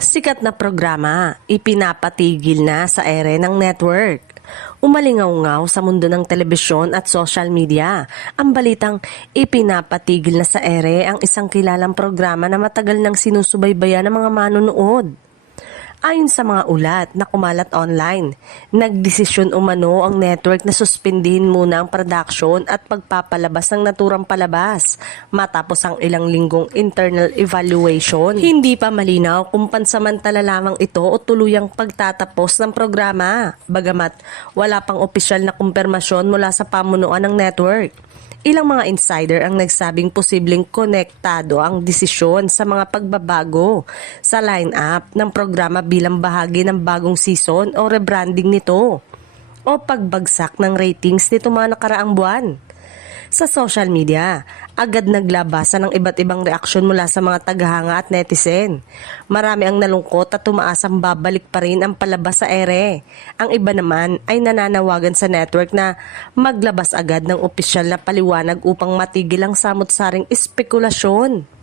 Sikat na programa, ipinapatigil na sa ere ng network. Umalingaw-ngaw sa mundo ng telebisyon at social media ang balitang ipinapatigil na sa ere ang isang kilalang programa na matagal nang sinusubaybayan ng mga manonood. Ayon sa mga ulat na kumalat online, nagdesisyon umano ang network na suspindihin muna ang production at pagpapalabas ng naturang palabas matapos ang ilang linggong internal evaluation. Hindi pa malinaw kung pansamantala lamang ito o tuluyang pagtatapos ng programa, bagamat wala pang opisyal na kumpirmasyon mula sa pamunuan ng network. Ilang mga insider ang nagsabing posibleng konektado ang desisyon sa mga pagbabago sa line-up ng programa bilang bahagi ng bagong season o rebranding nito o pagbagsak ng ratings nito mga nakaraang buwan. Sa social media, agad naglabasan ng iba't ibang reaksyon mula sa mga tagahanga at netizen. Marami ang nalungkot at tumaasang babalik pa rin ang palabas sa ere. Ang iba naman ay nananawagan sa network na maglabas agad ng opisyal na paliwanag upang matigil ang samot-saring espekulasyon.